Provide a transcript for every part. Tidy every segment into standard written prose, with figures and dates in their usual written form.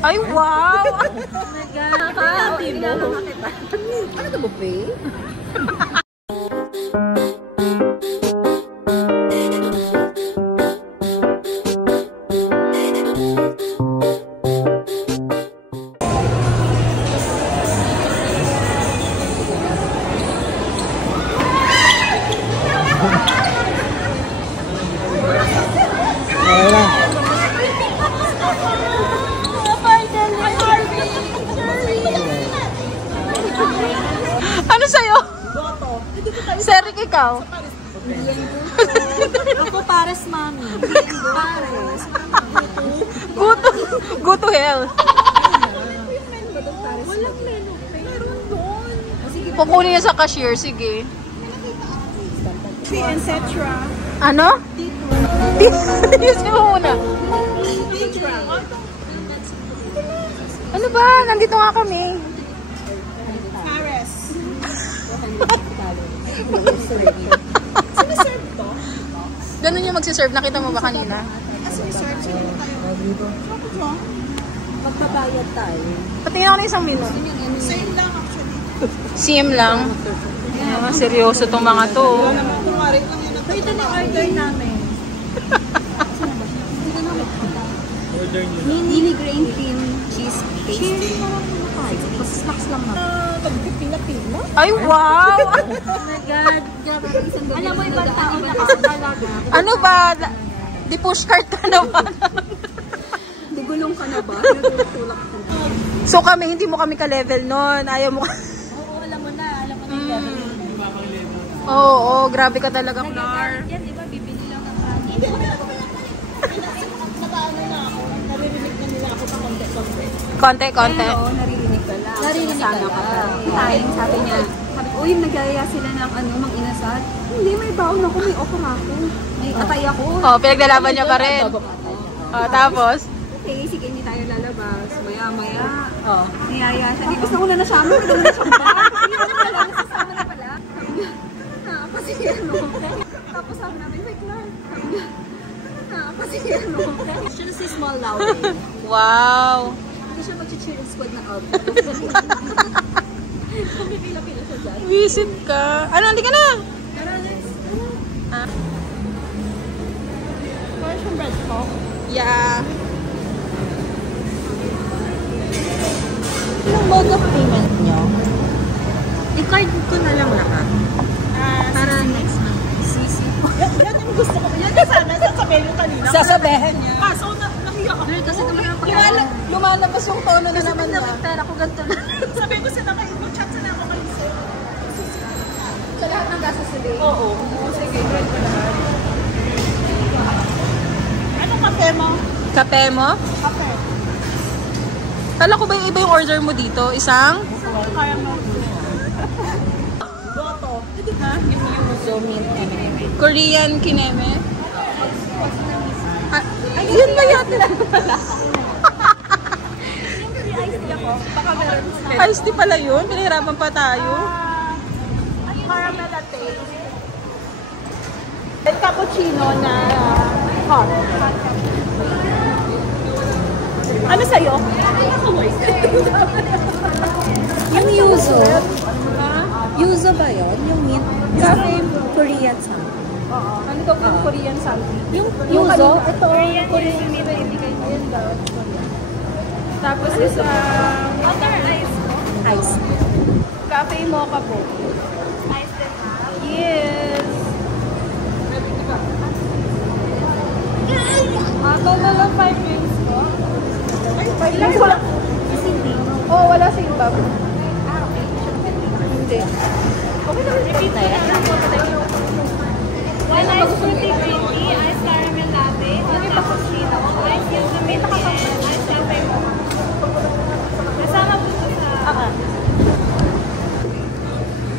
Ay, wow! Nakakatibo. Ano ito, buffet? Ano sa'yo? Serik, ikaw? Ako pares, mami. Pares. Go to hell. Walang menu. Meron doon. Kukunin niya sa cashier, sige. Et cetera. Ano? Yusin mo muna. Ano ba? Nandito nga kami. Pares. Siniserve to? Ganun yung magsiserve. Nakita mo ba kanina? Siniserve. Sino tayo? Magbabayad tayo. Patingin ako na isang menu. Same lang actually. Same lang. Seryoso tong mga to. Ito na order namin. Mini grain cream cheese pastry. Tapos snacks lang na. Tagpipila-pila. Ay, wow! Oh my God. Alam mo, ibang tao na ka talaga. Ano ba? Di push cart ka na ba? Di gulong ka na ba? Nagulak ka na. So kami, hindi mo kami ka-level nun. Ayaw mo ka. Oo, alam mo na. Alam mo na yung Oo, grabe ka talaga, Clar. yan, di ba? Bibili lang ng kanin. Hindi naman ako nakaano na ako. Naririnig na nila ako pa konti-konti. Konti. Oo, naririnig ka lang. Naririnig ka lang. Sabi niya, uy, nagaya sila ng mang inasal. Hindi, may baon ako, may offer ako. May atay ako. Oh, pinaglalaban niya pa rin. Oh, tapos? Okay, sige, hindi tayo lalabas. Maya-maya. Oh. Niyaya siya. Di, basta una na siya. Ano na siya ba? Hindi na pala. Nasasama na pala. Sabi niya, kasi ano. Tapos sabi namin, wait lang. Sabi niya, kasi ano. Siya na si Small Laude. Wow. Hindi siya mag-cheering squad na out. Pumipila-pila siya dyan. Visit ka. Ano, hindi ka na? Tara, let's go. Para siyang bread ko? Yeah. Anong mode of payment nyo? I-card ko na lang lahat. Para next month. CC. Yan yung gusto ko. Yan yung sana sasabihin yung kanina. Sasabihin niya. Kaso nahiya ako. Kasi naman yung pagkakas. Lumalabas yung tono na naman niya. Kasi pera ko ganito lang. Sabihin ko sila kayo, chat sila ako kayo. Sa lahat ng gastos sa day? Oo. Sige, great ko lahat. Anong kape mo? Kape mo? Kape. Kala ko ba yung iba yung order mo dito? Isang? Kaya mo. Goto. Ha? So, mint kineme. Korean kineme? Ay, yun ba yata lang pala? Iced tea ako. Baka meron sila. Iced tea pala yun? Pinahirapan pa tayo. Caramel latte. And cappuccino na hot. Ano sa'yo? Yung yuzu. Yuzu ba yun? Yung mint? Yung Korean something. Oo. Ano daw yung Korean something? Yung yuzu? Ito. Korean yung ibigay mo yun daw. Tapos isa... Other ice mo? Ice. Cafe mocha po. Ice din ha? Yes! Ato na lang 5 wings mo. Ay, 5 wings wala. Oo, wala sa iba. Okay. Hindi. Okay na, repeat na yan. One ice fruity green tea, ice caramel latte, hot cappuccino, ice yuzu mint tea, ice cafe mo. Kasama po ito sa...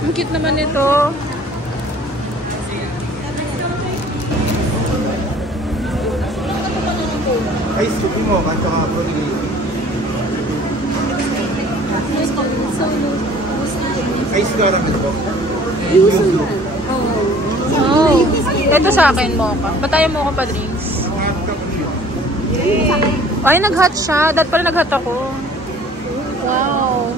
Ang cute naman ito. Ice cookie mo at saka protein. Ice caramel po. Yuzu yan. Oh. Ito sa akin, mocha. Batayan mo ko pa drinks. Half cup milk. Yay! Ay, nag-hot siya. Dahil pala nag-hot ako. Wow.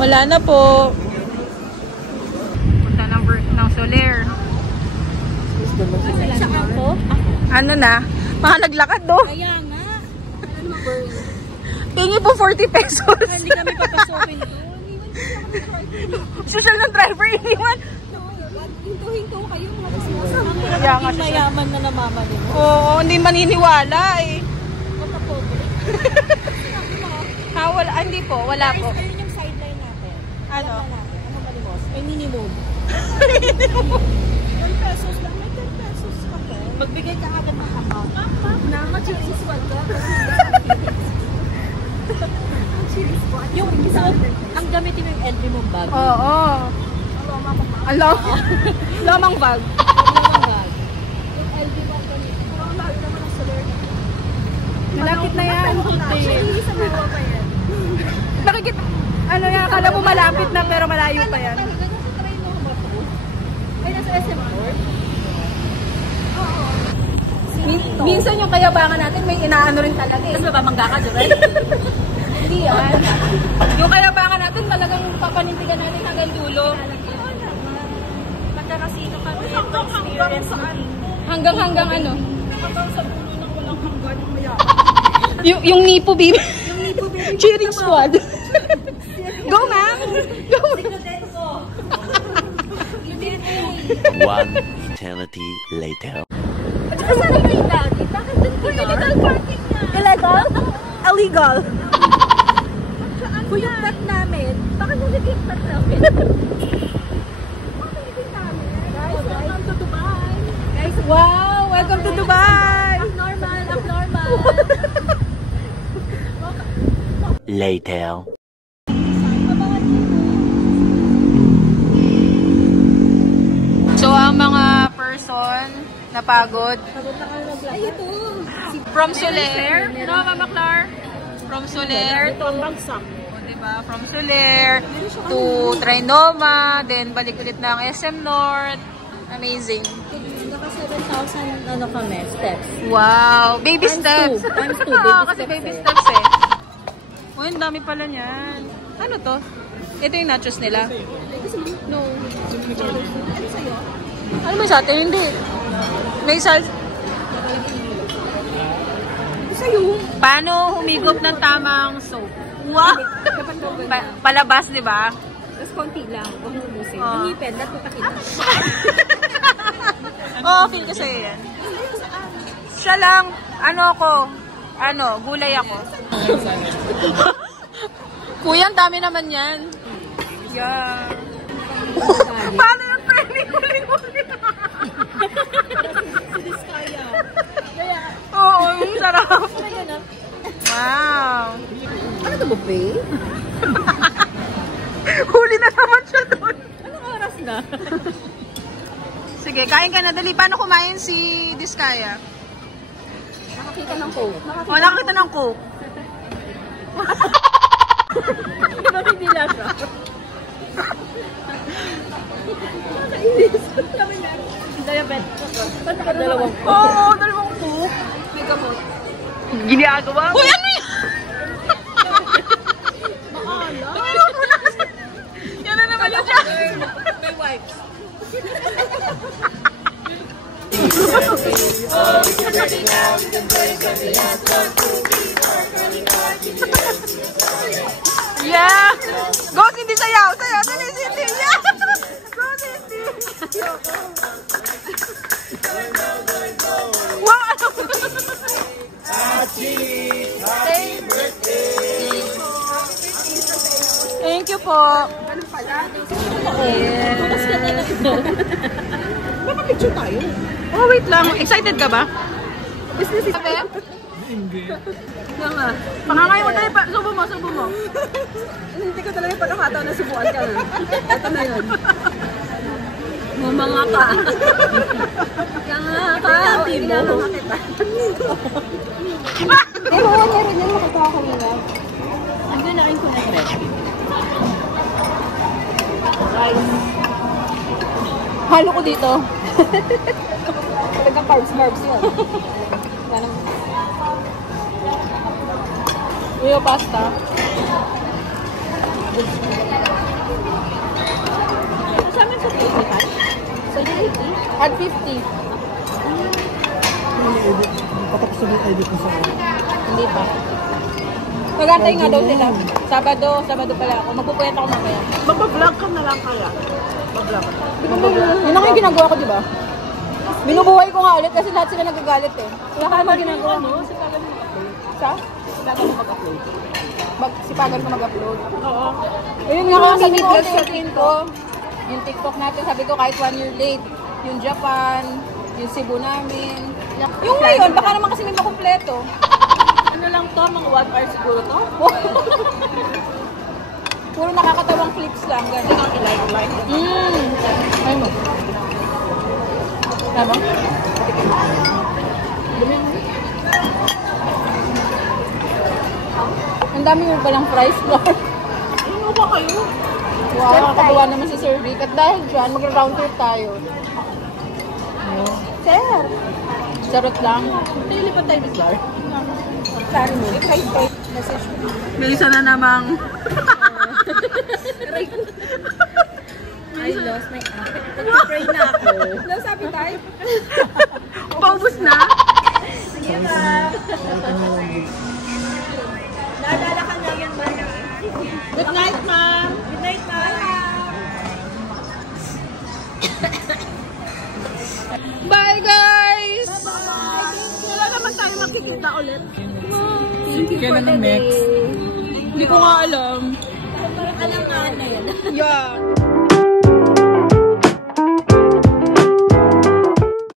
Wala na po. Punta ng Soler. Ano na? Mga naglakad do. Kaya nga. Ano burn? Tingi po 40 pesos. Hindi kami papasokin doon. Sisal ng driver, iniwan. Hinto-hinto kayo. Kaya nga siya. Mayaman na namamali mo. Oo, hindi maniniwala eh. Ha, wala. Hindi po, wala po. Ayun yung sideline natin. Ano? Ano malimos? May minimum. 10 pesos lang. May 10 pesos ka po. Magbigay ka agad ng account. Naka-chili squad ka. Chili squad. Yung ang gamitin mo yung LV mong bag. Oo. Alam. Lamang bag. Lamang bag. Yung LV bag ganito. Ang lalo naman ang Soler. Malapit na yan. Actually, sa mga pa yan. Nakikita. Ano yan? Akala mo malapit na pero malayo pa yan. Ay, nasa SM Court? Minsan yung kayabangan natin may inaano rin talaga eh. Tapos mababangga ka, di ba? Hindi yan. Yung kayabangan natin talagang papanintigan natin hanggang dulo. Magkakasino kami. Hanggang saan? Hanggang ano? Hanggang sa puno ng walang hanggan yung mayaman. Yung Nipo baby. Yung Nipo baby. Cheering squad. Go ma'am! Go! One eternity later. Saan yung may dati? Bakit doon po illegal parking na? Illegal? Illegal. Kung yung plat namin, bakit nilagay yung plat namin? Bakit nilagay namin? Guys, welcome to Dubai. Guys, Wow! Welcome to Dubai! abnormal, abnormal. Later. So, ang mga person napagod Ay, ito. from Soler, no, Mama Clar? From Soler Ito ang bagsak. diba? From Soler to Trinoma, then balik ulit ng SM North. Amazing. Naka 7,000 ano kami, steps. Wow! Baby steps! Times 2, Oo, baby kasi steps baby eh. steps eh. Oh, ang dami pala niyan. Ano to? Ito yung nachos nila? No. Ano sa'yo? Ano ba sa atin? Hindi. May sal... Sa'yo. Paano humigop ng tamang soap? Wow! Palabas, di ba? Tapos konti lang. Huwag mo umusin. Oh. Yung ngipin, dapat pakita. Oo, feel ko sa'yo yan. Siya lang, gulay ako. Kuya, ang dami naman yan. Yeah. Paano yung training? Huli-huli. Oo, yung sarap. Wow. Ano ito, buffet? Huli na naman siya doon. Anong oras na? Sige, kain ka na. Dali, paano kumain si Diskaya? Nakakita ng coke. O, nakakita ng coke. Diba pindila siya? Nakainis. Kami na. Diabetes ako. Ba't nakadalawang coke? Oo, dalawang coke. May gamot. Ginagawa ko. Uy, ano yan? Yan na naman siya. May wipes. Yeah! Go, Cindy, sayaw! Sayaw! Dali, Cindy! Yeah! Go, Cindy! Wow! Ano? Thank you po. Ano pala? Bukas ka na lang ito. Baka picture tayo. Oh, wait lang. Excited ka ba? Business is... Sabi? Hindi. Nga. Pakangay mo tayo pa. Subo mo, subo mo. Hindi ko talaga pagkakataon na subukan ka na. Ito na yun. Mamanga ka. Kanga ka. Inano nga kita. Eh, mga meron yan. Makita ko kanina. Ang ganain ko na rin. Rice. Halo ko dito. Magandang carbs yun. Uyo pasta. Kasama sa 85? Sa 80? At 50. Patapos na yung edit mo sa Hindi pa. Magantay nga daw sila. Sabado pala ako. Magpupuyat ako mamaya. Magpa-vlog ka na lang kaya. Mag-vlog ka. Yun ang yung ginagawa ko, di ba? Binubuhay ko nga ulit kasi lahat sila nagagalit eh. Wala ka naman ginagawa. Si Pagan mo mag-upload. Sa? Si Pagan mo mag-upload. Sipagan ko mag-upload. Oo. Ayun nga kasi sabi ko sa ko. Yung TikTok natin, sabi ko kahit 1 year late. Yung Japan, yung Cebu namin. Yung ngayon, baka naman kasi may makumpleto. Ano lang to? Mga 1 hour siguro to? Puro nakakatawang clips lang. Gano'n. I-like. Ay mo. Tama? Ang dami mo palang fries, Lord. Ano ba kayo? Wow, nakakatuwa naman si Sir Vic. At dahil dyan, mag-round trip tayo. Sir! Charot lang. Nililipat tayo ni Sar. Saan mo? Message mo. May isa na namang... I lost my appetite. Nag-pray na ako. Ano sabi tayo? Paubos na? Sige, ma'am. Naalala ka na yan, ma'am. Good night, ma'am. Good night, ma'am. Bye, guys! Wala naman tayo makikita ulit. Kailan ang next? Hindi ko nga alam. Alam nga na yan. Yeah.